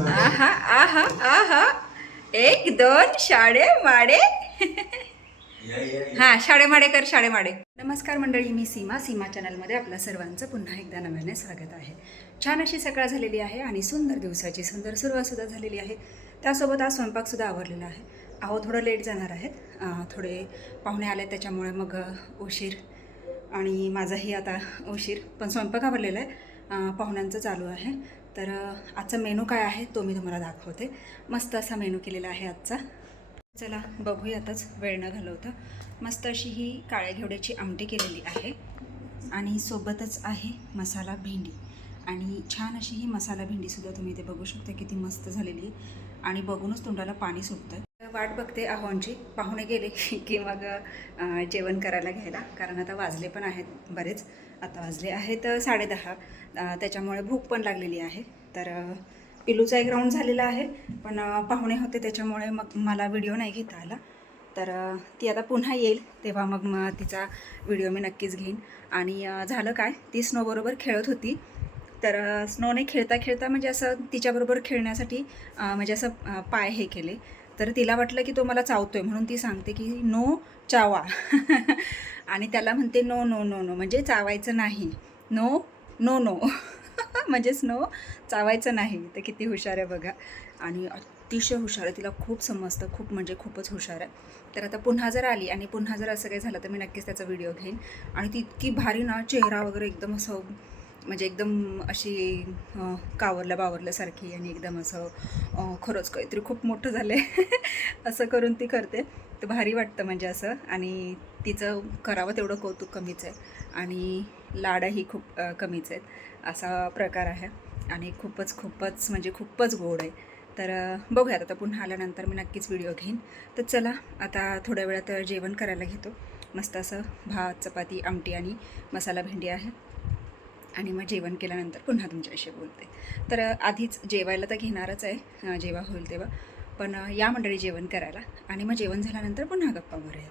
आहा आहा आहा, एक दोन शाळे माडे. हा, शाळेमाडे कर, शाळेमाडे. नमस्कार मंडळी, मी सीमा चॅनलमध्ये आपल्या सर्वांचं पुन्हा एकदा नव्याने स्वागत आहे. छान अशी सकाळ झालेली आहे आणि सुंदर दिवसाची सुंदर सुरुवातसुद्धा झालेली आहे. त्यासोबत आज स्वयंपाकसुद्धा आवरलेला आहे. थोडं लेट जाणार आहेत, थोडे पाहुणे आले त्याच्यामुळे मग उशीर, आणि माझाही आता उशीर, पण स्वयंपाक आवरलेला आहे. पाहुण्यांचं चालू आहे. तर आजचा मेनू काय आहे तो मी तुम्हाला दाखवते. मस्त असा मेनू केलेला आहे आजचा. चला बघूयातच वेळ न घालवता. मस्त अशी ही काळ्या घेवड्याची आमटी केलेली आहे आणि सोबतच आहे मसाला भेंडी. आणि छान अशी ही मसाला भेंडीसुद्धा तुम्ही इथे बघू शकता, किती मस्त झालेली आहे आणि बघूनच तोंडाला पाणी सुटतं. वाट बघते अहोंची, पाहुणे गेले की मग जेवण करायला घ्यायला, कारण आता वाजले पण आहेत बरेच. आता वाजले आहेत 10:30, त्याच्यामुळे भूक पण लागलेली आहे. तर पिलूचा एक राऊंड झालेला आहे, पण पाहुणे होते त्याच्यामुळे मग मला व्हिडिओ नाही घेता आला. तर ती आता पुन्हा येईल तेव्हा मग तिचा व्हिडिओ मी नक्कीच घेईन. आणि झालं काय, ती स्नोबरोबर खेळत होती. तर स्नोने खेळता खेळता म्हणजे असं तिच्याबरोबर खेळण्यासाठी म्हणजे असं पाय हे केले. तर तिला वाटलं की तो मला चावतोय, म्हणून ती सांगते की नो चावा. आणि त्याला म्हणते नो नो नो नो, म्हणजे चावायचं नाही. नो नो नो म्हणजे स्नो चावायचं नाही. तर किती हुशार आहे बघा, आणि अतिशय हुशार आहे, तिला खूप समजतं, खूप म्हणजे खूपच हुशार आहे. तर आता पुन्हा जर आली आणि पुन्हा जर असं काही झालं तर मी नक्कीच त्याचा व्हिडिओ घेईन. आणि ती इतकी भारी ना, चेहरा वगैरे एकदम असं म्हणजे एकदम अशी बावरल्यासारखी, आणि एकदम असं खरंच काहीतरी खूप मोठं झालं आहे असं करून ती करते. तर भारी वाटतं म्हणजे असं. आणि तिचं करावं तेवढं कौतुक कमीच आहे, आणि लाडही खूप कमीच आहेत, असा प्रकार आहे. आणि खूपच म्हणजे खूपच गोड आहे. तर बघूयात आता पुन्हा आल्यानंतर मी नक्कीच व्हिडिओ घेईन. तर चला आता थोड्या वेळात जेवण करायला घेतो. मस्त असं भात, चपाती, आमटी आणि मसाला भेंडी आहे. आणि मग जेवण केल्यानंतर पुन्हा तुमच्याशी बोलते. तर आधीच जेवायला तर घेणारच आहे, जेव्हा होईल तेव्हा. पण या मंडळी जेवण करायला, आणि मग जेवण झाल्यानंतर पुन्हा गप्पा मारूयात.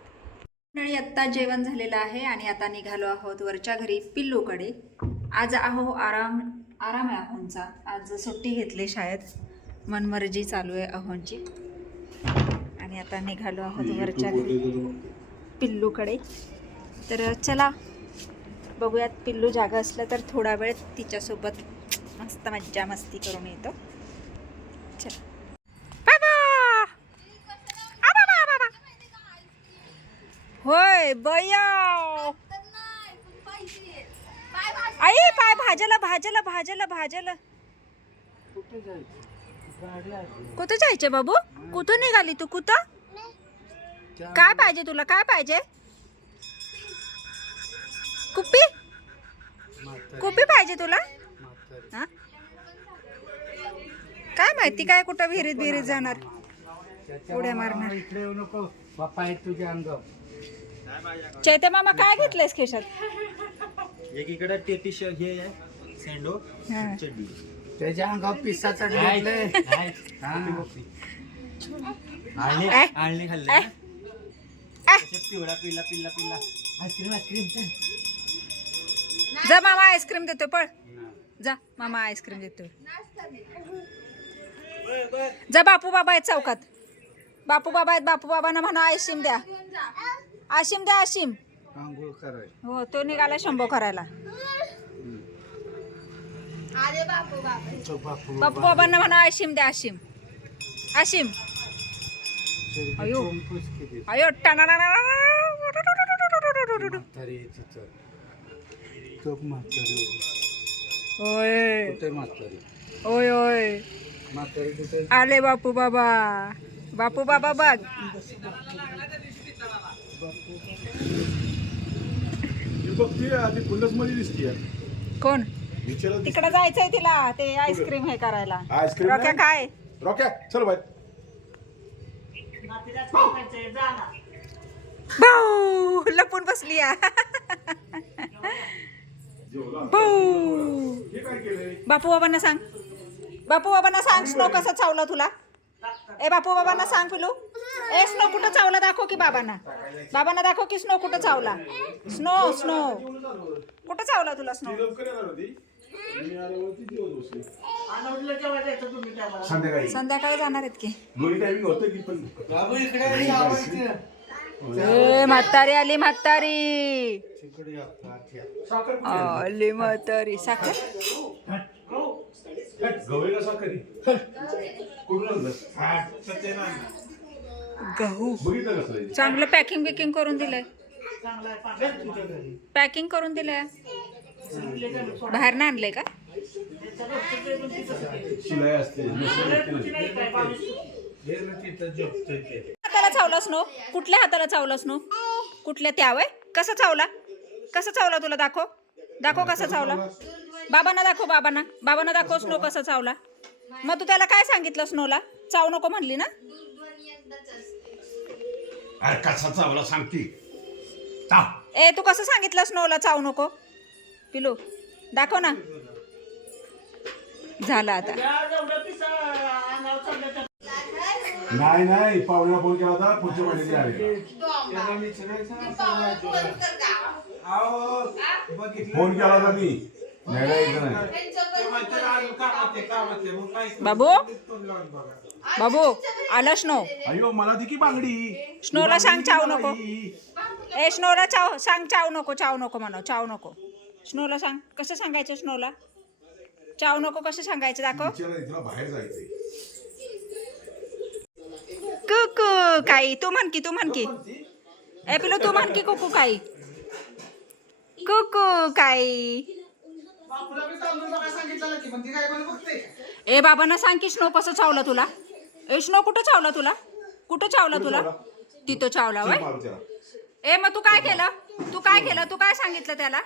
मंडळी आत्ता जेवण झालेलं आहे आणि आता निघालो आहोत वरच्या घरी पिल्लूकडे. आज आराम आहे अहोंचा. आज सुट्टी घेतली शाळेत, मनमर्जी चालू आहे अहोंची. आणि आता निघालो आहोत वरच्या घरी पिल्लूकडे. तर चला बघूयात, पिल्लू जागा असलं तर थोडा वेळ तिच्यासोबत मस्त मज्जा मस्ती करून येतो. चला होय बया, आई पाय भाजलं. कुठं जायचं बाबू, कुठं निघाली तू, कुठं, काय पाहिजे तुला, काय पाहिजे, कुप्पी पाहिजे तुला? हा, काय माहिती काय कुठं विहिरीत जाणार, उड्या मारणार. चैत्य मामा काय घेतलंयस खिशात? एकीकडे टेटिश हे आहे सँडो चड्डी, त्याच्या अंगावर पिस्सा चढले. आळणी खाल्ले पिवळा पिल्ला पिल्ला पिल्ला आईस्क्रीम जा, मामा आईस्क्रीम देतो, पळ जा, मामा आईस्क्रीम देतो. जा, बापू बाबा आहेत चौकात, बापू बाबांना म्हणा आईस्क्रीम द्या, आशिम. आंघोळ कराय हो, तो निघाला शंभो करायला. बापू बाबांना म्हणा आशिम द्या, आशिम. अयो टाणा. होय आले बापू बाबा बघ. कोण तिकडे जायचंय तिला, ते आईस्क्रीम हे करायला. रॉक्या काय, रॉक्या चल बाय. भाऊ लपून बसली बापू बाबांना सांग स्नो कसा चावला तुला. बापू बाबांना सांग पिलू, स्नो कुठं चावला दाखव की बाबांना दाखव की स्नो कुठं चावला. स्नो कुठं चावला तुला स्नो. संध्याकाळी संध्याकाळी जाणार आहेत की दोन्ही टायमिंग होतं की पण बाबू इकडे ए म्हातारी आली म्हातारी साखर कुठे आली म्हातारी साखर गवळीला साखर कुठून आणलं गहू बघितलं कसं आहे? चांगलं पॅकिंग बिकिंग करून दिलंय पॅकिंग करून दिलंय बाहेर ना आणलंय का शिलाई असते हाताला चावलास नो कुठल्या हाताला चावलास नो कुठल्या त्यावय कसा चावला तुला दाखव कसा चावला बाबांना दाखव स्नो कसा चावला मग तू त्याला काय सांगितलं स्नोला चावू नको म्हणली ना अरे कसा चावला सांगते ए तू कसं सांगितलं स्नोला चावू नको पिलू दाखव ना झालं आता नाही पाहुण्याला फोन केला होता पुढच्या महिन्यात आले फोन केला होता मी न्यायला यायचं नाही बाबू आला स्नो अयो मला ती की बांगडी स्नोला सांग चावू नको ए स्नोला सांग चावू नको म्हणा चावू नको स्नोला सांग कसं सांगायचं स्नोला चावू नको कसं सांगायचं दाखव तिला बाहेर जायचंय कुकू काई तू म्हण की ए पिलो तू म्हण की कुकू काई ए बाबांना सांग की स्नो कसं चावला तुला ए स्नो कुठं चावला तुला तिथं चावला वय मारू त्याला. ए मग तू काय केलं तू काय सांगितलं त्याला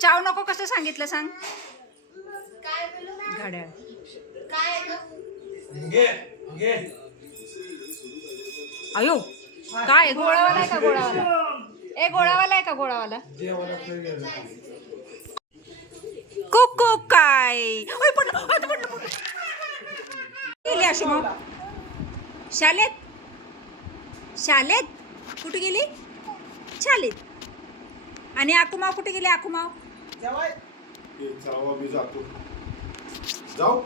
चाव नको कसं सांगितलं सांग घड्याळ अयो काय गोळावाला आहे का गोळावाला कुकू काय ओय, पडलं. गेली अशी मग शाळेत कुठे गेली शाळेत आणि आकुमाव कुठे गेली आकुमाव मी जातो जाऊ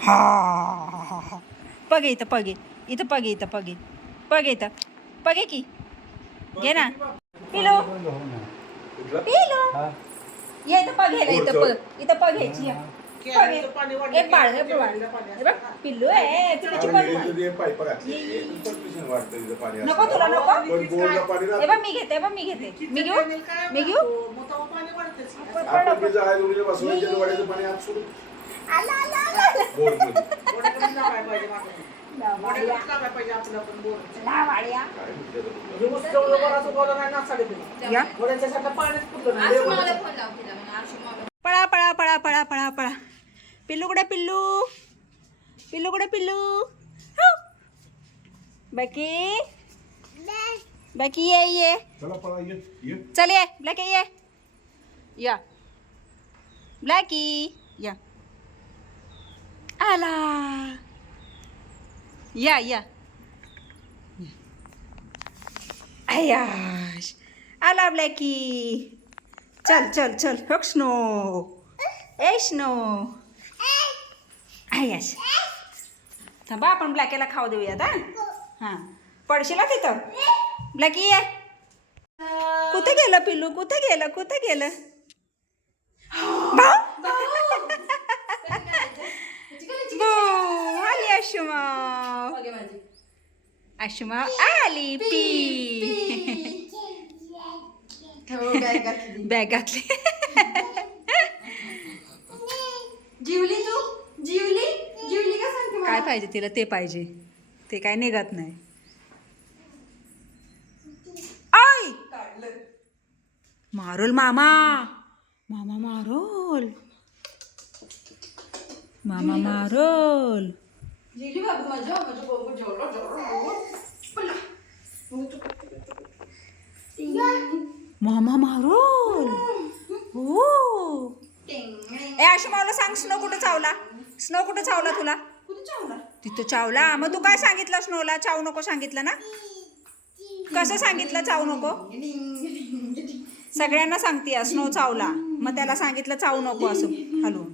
हा पगे की घे ना पिलो ये इथं पग घ्यायला इथं पग घ्यायची एक बाळ हे बघ पिल्लू आहे पिल्लूची पग नको तुला नको हे बघ मी घेते मी घेऊ पळा पिल्लू कुठे पिल्लू बाकी ये चल ये ब्लॅकी ये या ब्लॅकी या आला या आयाश आला ब्लॅकी चल हो स्नो ए स्नो आयाश थांबा आपण ब्लॅकीला खाऊ देऊयात हां पडशील तिथं ब्लॅकी ये कुठे गेलं पिल्लू कुठे गेलं आली आशुमा आली पी बॅग घातली जीवली का सांगते काय पाहिजे तिला ते पाहिजे ते काय निघत नाही आय मारोल मामा मारोल जीवली बाबू माझ्या बाबू मामा मारोल हो ए आशुमावला सांग स्नो कुठं चावला तुला तिथं चावला मग तू काय सांगितलं स्नोला चावू नको सांगितलं ना कसं सांगितलं चावू नको सगळ्यांना सांगते स्नो चावला, मग त्याला सांगितलं चावू नको असं हलवून.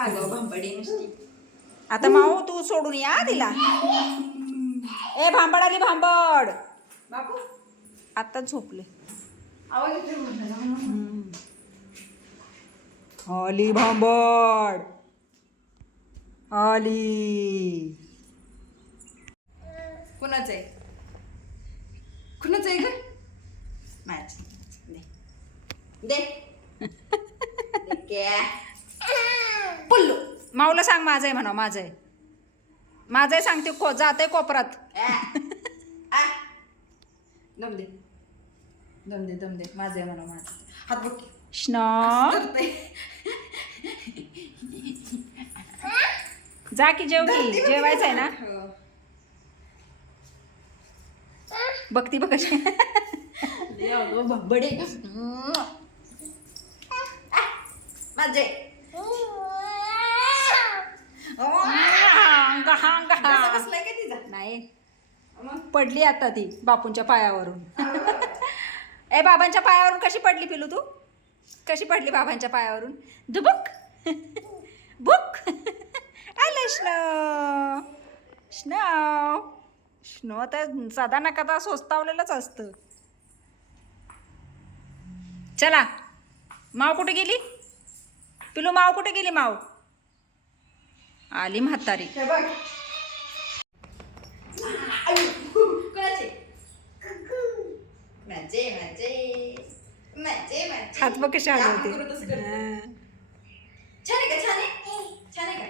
अगं भांबडी नुसती. आता माऊ तू सोडून या तिला. ए भांबड आली भांबड. बापू आत्ताच झोपले. आवाज येतोय म्हटलं. आली भांबड आली. कुणाचं आहे? कुणाचं आहे ग? माझ दे पुल्लू माऊला सांग माझं आहे म्हणा. माझं आहे, माझं आहे सांगते. जाते कोपरात. दम दे दम दे दम दे. माझं आहे म्हणा. माझं हात बघ स्नो जा की जेव की. जेवायचं आहे ना. बघती बघ कशी. बडे माझे कसलाय का तिचा? नाही मग पडली आता ती बापूंच्या पायावरून. ए बाबांच्या पायावरून कशी पडली पिलू तू? कशी पडली बाबांच्या पायावरून? दुबुक बुक. आले स्नो स्नो स्नो तर सदा ना कदा सोचतावलेलंच असतं. चला माव कुठे गेली पिलू? माव कुठे गेली? माव आली म्हातारी. हे बघ कोणाचे? माझे माझे माझे माझे. हात बघ कशी हलवते. छान आहे का? छान आहे? छान आहे का?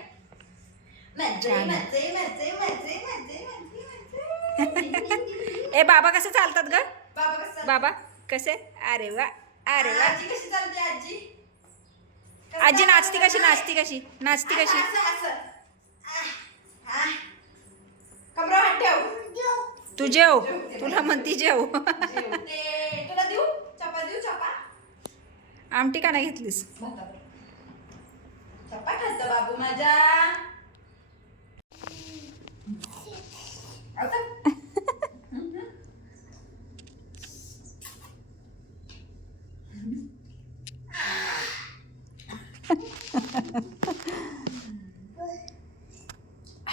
माझे छान. माझे माझे माझे माझे माझे. ए बाबा कसे चालतात ग? बाबा कसं? बाबा कसे? अरे वा अरे वा. आजी कशी चालते? आजी आजी नाचती कशी? नाचती कशी? नाचती कशी? असं असं. कमरा हात ठेव. तू जेव. तुला म्हणती जेव. ते तुला देऊ चपा? देऊ चपा? आमटी का नाही घेतलीस? भातावर. चपा खात बाबू माझा. आता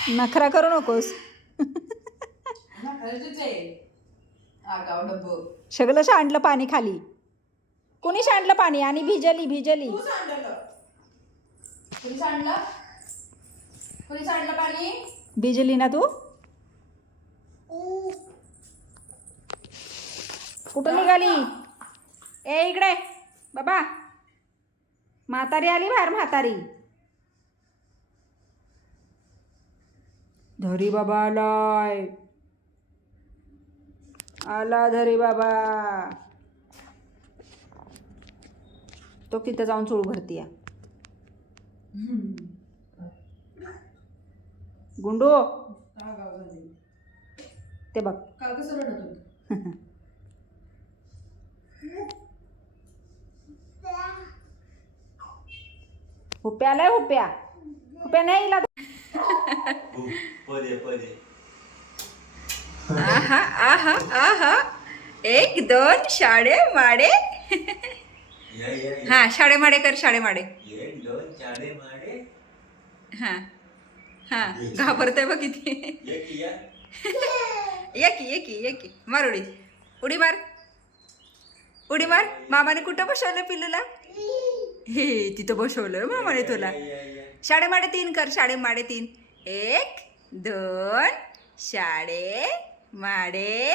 नखरा करू नकोस. खरंच आहे. आगाव डब्बो. सगळं सांडलं पाणी खाली. कोणी सांडलं पाणी? आणि भिजली भिजली. तू सांडलं. कोणी सांडलं? कोणी सांडलं पाणी? भिजली ना तू? कुठं निघाली? ए इकडे बाबा. म्हातारी आली बाहेर. म्हातारी. धरी बाबा आलाय. आला धरी बाबा. तो तिथं जाऊन चूळ भरतीया. गुंडू आगाव झाली. ते बघ. काल कसं रडत होती? हुप्या आलाय. हुप्या हुप्या नाही इला. पदे पदे. आहा आहा आहा. एक दोन शाडे माडे. या या या. हा शाडे माडे कर. शाडे माडे. एक दोन चाडे माडे. हा हा घाबरतोय बघ किती. एक या. ये की मार उडी. उडी मार. उडी मार. मामाने कुठं बसवलं पिल्लूला? हे तिथं बसवलं मामाने तुला. या या. शाडे माडे 3 कर. शाडे माडे 3. 1 2 शाडे माडे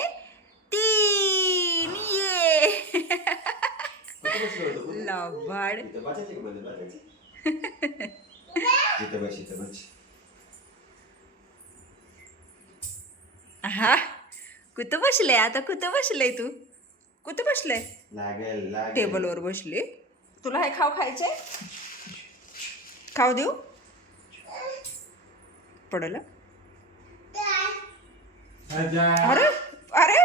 3. ये कुठे बसलो होतो? लबाड. इथं बसायची का बरं? बसायची. इथं बस इथं बस. हा कुठं बसले आता? कुठं बसले तू? कुठं बसले? लागेल लागेल. टेबलवर बसले. तुला हे खायचंय? खाऊ देऊ? पडलं. अरे अरे.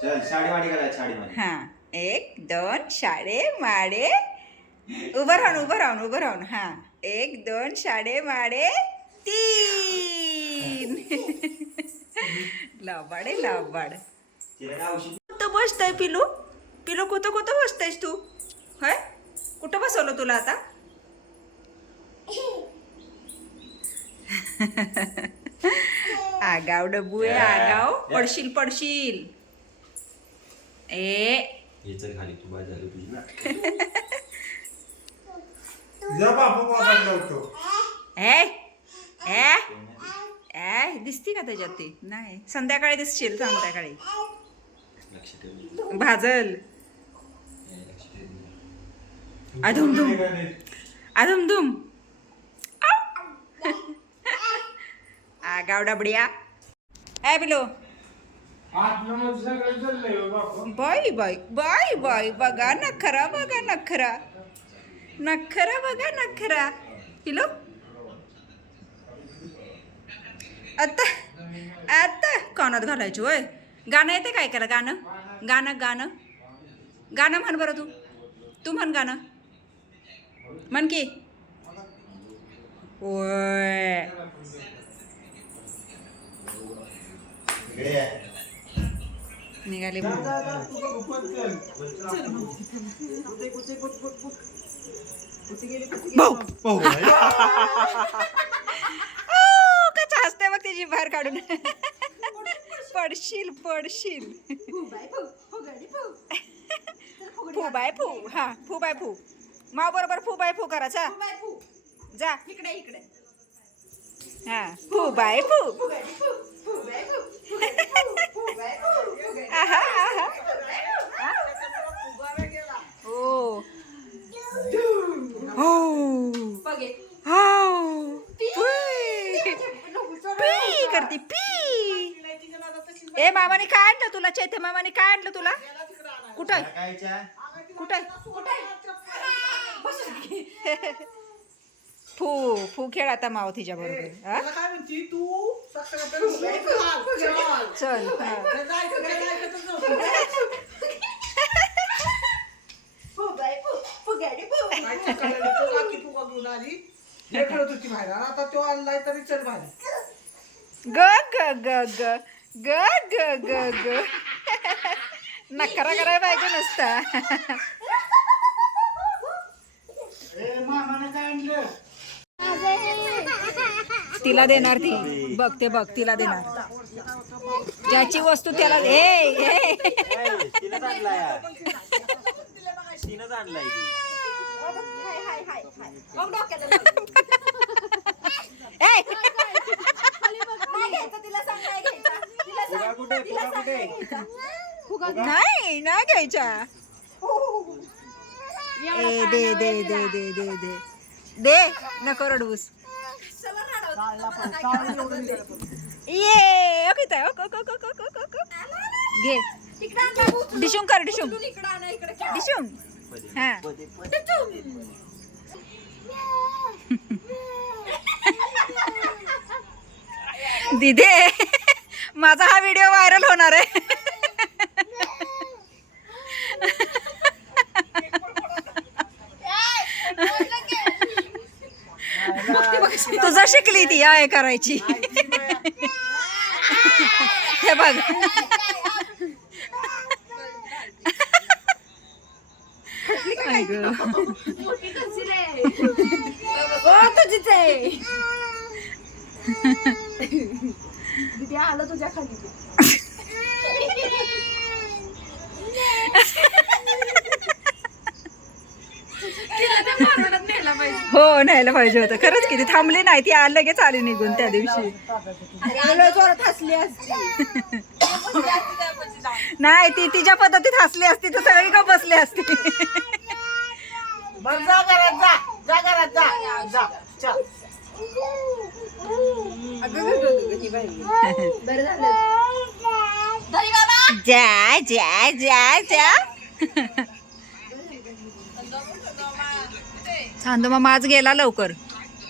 चल साडी माडी करा साडी माडी. हा 1 2 शाडे माडे. उभं राहून हा 1 2 शाडे माडे 3. लाबाड आहे लाबाड. तिला काय औषध कुठं बसताय पिलू? पिलू कुठं कुठं बसतायस तू? होय, कुठं बसवलं तुला आता? आगाव डबू आहे आगाव. पडशील पडशील. ए हे चल खाली तू बाय झाली तुझी ना. तुझ्या बापू बाबा लावतो. ए ए ए दिसती का त्याच्यात ती? नाही, संध्याकाळी दिसशील संध्याकाळी. लक्ष ठेव. भाजल. लक्ष ठेव. अधुमधुम अधुमधुम. आगाव डबड्या. ए बिलो. आतमध्ये सगळं चाललंय हो बापू. बाई बाई बाई बाई बघा नखरा बघा नखरा. नखरा बघा नखरा. पिलो आता आता कानात घालायची होय. गाणं येते काय करा? गाणं गाणं गाणं गाणं म्हण बरं. तू म्हण गाणं म्हण की. ओय इकडे ये. निघाले. कच हसते मग त्याची बाहेर काढून. पडशील पडशील. फू बाय फू. हा फू बाय फू. माव बरोबर फू बाय फू करायचा. जा इकडे इकडे. हा फू बाय फू. आहा, आहा. हो हो बघे. हो. पी करते पी. ए मामाने काय आणलं तुला? चैत्य मामाने काय आणलं तुला? कुठं कायच्या कुठं? फू फू खेळ आता माव तिच्या बरोबर. हा? चल हा. आता तो आणलाय तरी चल बाहेर. ग ग ग ग ग ग ग ग. नखरा करायला पाहिजे नसता. मामाने काय आणलं? तिला देणार ती. बघ ते बघ तिला देणार. ज्याची वस्तू त्याला. ए तिनंच आणलाय. तिनंच आणलाय. कुठे नाही ना घ्यायच्या. ए दे दे दे दे दे दे दे नको रडूस. ये ओके ताई. Okay okay okay okay okay. घे डिशुम कर डिशुम डिशुम. हा दिदे माझा हा व्हिडिओ व्हायरल होणार आहे. तुझा शिकली ती आहे करायची. हे बघ. तुझीच आहे. आलं तुझ्या खाली. हो न्यायला पाहिजे होतं खरंच. किती थांबली नाही ती. लगेच आली निघून त्या दिवशी. नाही ती तिच्या पद्धतीत हसली असती तर सगळी का बसली असती. जा जा जा जा. चांदू मामा आज गेला लवकर.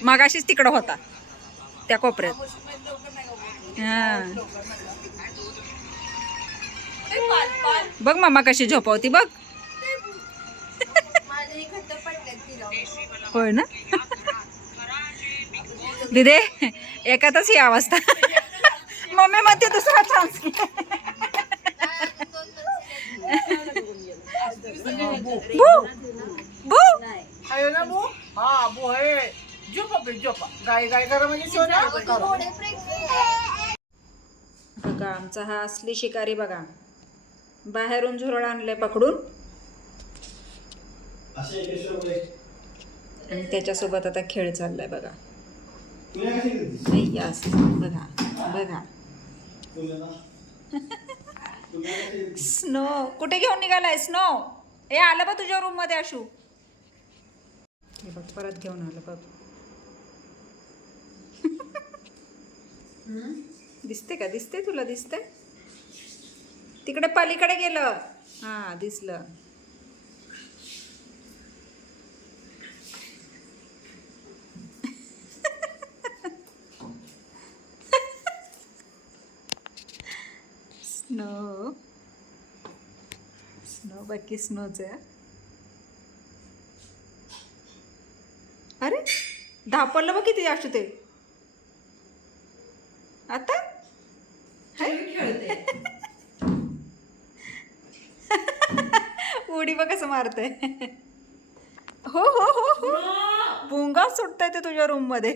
मागाशीच तिकडं होता त्या कोपऱ्यात. हा बघ मामा कशी झोपवती बघ. होय ना दिदे एकातच ही अवस्था. मम्मी म्हणते दुसरा चान्स बू आहे ना बो हा बो आहे झोपा बे झोपा गाय गाय करा म्हणजे सोना बघा आमचा हा असली शिकारी बघा बाहेरून झुरळ आणलंय पकडून असे एकेश्वर बोले. आणि त्याच्यासोबत आता खेळ चाललाय बघा तुला कशी दिली? नाही असं बघा बघा तुला ना? तुला कशी दिली? स्नो कुठे घेऊन निघालाय स्नो ए आलं बा तुझ्या रूम मध्ये आशू हे बघ परत घेऊन आलं बघ दिसते का दिसते तुला दिसते तिकडे पलीकडे गेलं हा दिसलं स्नो स्नो बाकी स्नोच आहे अरे धापडलं बघ किती असू ते आता खेळते उडी बघ कसं मारतंय हो हो हो हो भुंगा सुटताय ते तुझ्या रूम मध्ये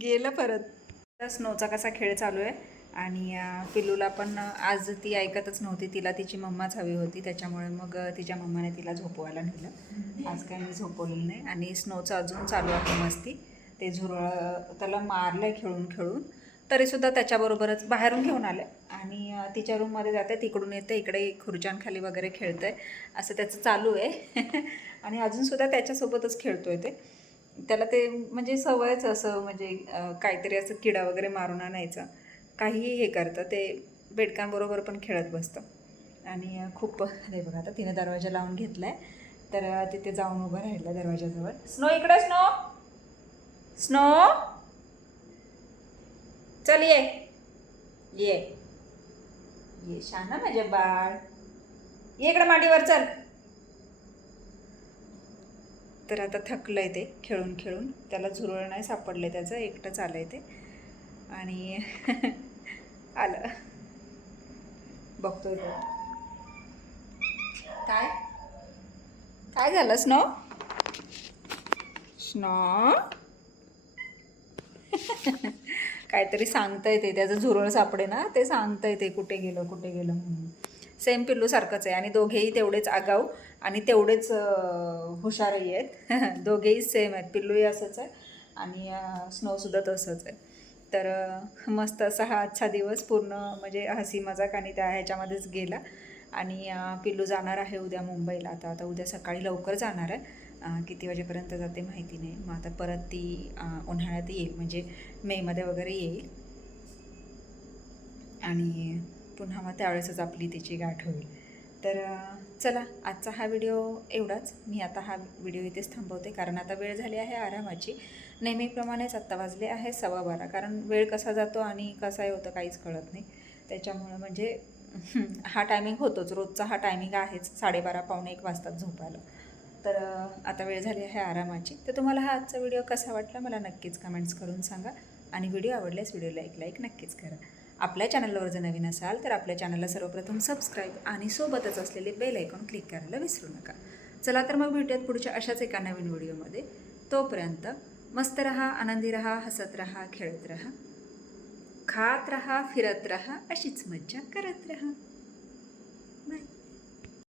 गेलं परत स्नोचा कसा खेळ चालू आहे आणि पिल्लूला पण आज ती ऐकतच नव्हती तिला तिची मम्माच हवी होती त्याच्यामुळे मग तिच्या मम्माने तिला झोपवायला नेलं आज काय मी झोपवलेलं नाही आणि स्नोचं अजून चालू आहे मस्ती ते झुरळ त्याला मारलंय खेळून खेळून तरीसुद्धा त्याच्याबरोबरच बाहेरून घेऊन आलं आणि तिच्या रूममध्ये जाते तिकडून येते इकडे खुर्च्यांखाली वगैरे खेळतं आहे असं त्याचं चालू आहे आणि अजूनसुद्धा त्याच्यासोबतच खेळतो आहे ते त्याला ते म्हणजे सवयच असं म्हणजे काहीतरी असं किडा वगैरे मारून आणायचं काहीही हे करतं ते बेडकांबरोबर पण खेळत बसतं आणि खूप हे बघा आता तिने दरवाजा लावून घेतला आहे तर तिथे जाऊन उभं राहिलं दरवाजाजवळ स्नो इकडे स्नो स्नो चल ये ये ये शाना माझे बाळ ये इकडे मांडीवर चल तर आता थकलंय ते खेळून खेळून त्याला झुरळ नाही सापडले त्याचं एकटंच आलंय ते आणि आलं बघतोय तो काय काय झालं स्नो स्नो काहीतरी सांगतंय ते त्याचं झुरळ सापडे ना ते सांगतंय ते कुठे गेलं म्हणून सेम पिल्लूसारखंच आहे आणि दोघेही तेवढेच आगाऊ आणि तेवढेच हुशारही आहेत दोघेही सेम आहेत पिल्लूही असंच आहे आणि स्नोसुद्धा तसंच आहे तर मस्त असा हा आजचा दिवस पूर्ण म्हणजे हसी मजाक आणि त्या ह्याच्यामध्येच गेला आणि पिल्लू जाणार आहे उद्या मुंबईला आता उद्या सकाळी लवकर जाणार आहे किती वाजेपर्यंत जाते माहिती नाही मग आता परत ती उन्हाळ्यात येईल म्हणजे मेमध्ये वगैरे येईल आणि पुन्हा मग त्यावेळेसच आपली तिची गाठ होईल तर चला आजचा हा व्हिडिओ एवढाच मी आता हा व्हिडिओ इथेच थांबवते कारण आता वेळ झाली आहे आरामाची नेहमीप्रमाणेच आत्ता वाजले आहे 12:15 कारण वेळ कसा जातो आणि कसाही होतं काहीच कळत नाही त्याच्यामुळं म्हणजे हा टायमिंग होतोच रोजचा हा टायमिंग आहेच 12:30 पावणे 1 वाजतात झोपायला तर आता वेळ झाली आहे आरामाची तर तुम्हाला हा आजचा व्हिडिओ कसा वाटला मला नक्कीच कमेंट्स करून सांगा आणि व्हिडिओ आवडल्यास व्हिडिओला लाईक नक्कीच करा आपल्या चॅनलवर जर नवीन असाल तर आपल्या चॅनलला सर्वप्रथम सबस्क्राईब आणि सोबतच असलेले बेल आयकॉन क्लिक करायला विसरू नका चला तर मग भेटूयात पुढच्या अशाच एका नवीन व्हिडिओमध्ये तोपर्यंत मस्त रहा आनंदी रहा हसत रहा खेळत रहा खात रहा फिरत रहा अशीच मज्जा करत रहा